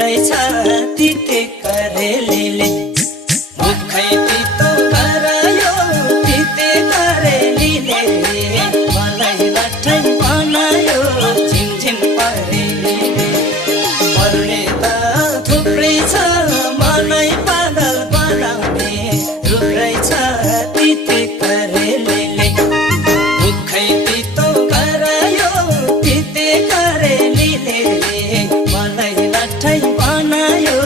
थुप्रै छ तिते करेलीले मुखै तितो करायो तिते करेलीले मलाई लट्ठै बनायो झिमझिम परेलीले पर्ने त थुप्रै छ मलाई पागल बनाउने थुप्रै छ तिते करेलीले मुखै तितो करायो तिते करेलीले मलाई लट्ठै बनायो